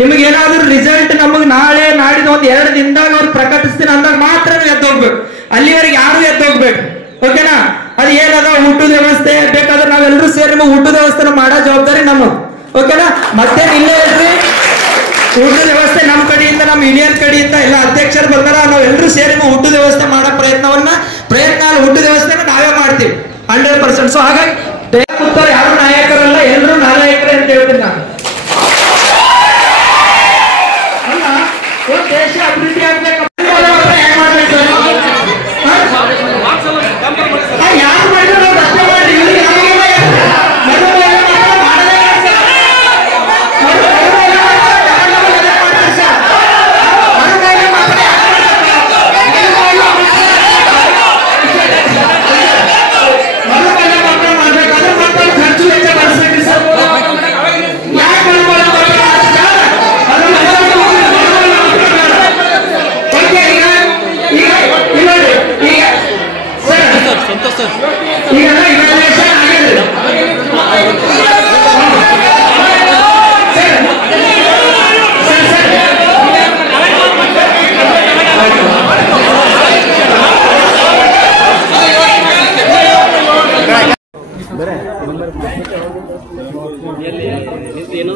ನಿಮಗೆ ಏನಾದ್ರು ರಿಸಲ್ಟ್ ನಮಗೆ ನಾಳೆ ನಾಡಿದ ಒಂದ್ 2 ದಿನದಾಗ ಅವ್ರು ಪ್ರಕಟಿಸ್ತೀನಿ ಅಂದಾಗ ಮಾತ್ರ ಎದ್ದು ಹೋಗ್ಬೇಕು. ಅಲ್ಲಿವರೆಗೆ ಯಾರು ಎದ್ದು ಹೋಗ್ಬೇಕು. ಓಕೆನಾ? ಅದು ಏನದ ಊಟದ ವ್ಯವಸ್ಥೆ ಬೇಕಾದ್ರೆ ನಾವೆಲ್ಲರೂ ಸೇರಿ ನಿಮಗೆ ಊಟದ ವ್ಯವಸ್ಥೆ ಮಾಡೋ ಜವಾಬ್ದಾರಿ ನಮಗ್. ಓಕೆನಾ? ಮತ್ತೆ ಇಲ್ಲೇ ಇರ್ರಿ, ಊಟದ ವ್ಯವಸ್ಥೆ ನಮ್ಮ ಕಡೆಯಿಂದ, ನಮ್ಮ ಯೂನಿಯನ್ ಕಡೆಯಿಂದ ಎಲ್ಲ ಅಧ್ಯಕ್ಷರು ಬರ್ತಾರ. ನಾವೆಲ್ಲರೂ ಸೇರಿ ಊಟದ ವ್ಯವಸ್ಥೆ ಮಾಡೋ ಪ್ರಯತ್ನ ಊಟದ ವ್ಯವಸ್ಥೆನ ನಾವೇ ಮಾಡ್ತೀವಿ 100%. ಸೊ ಹಾಗಾಗಿ ಯಾರು ನಾಯಕರಲ್ಲ, ಎಲ್ಲರೂ ನಾಯಕರೇ ಅಂತ ಹೇಳ್ತೀನಿ ನಾನು. ಅಲ್ಲ, ಒಂದು ದೇಶ ಅಭಿವೃದ್ಧಿ ಆಗ್ಬೇಕು, ಹೆಂಗ್ ಮಾಡ್ಬೇಕು? ಯಾರು ಮಾಡಿದ್ರು ರಸ್ತೆ ಮಾಡಿ ಏನು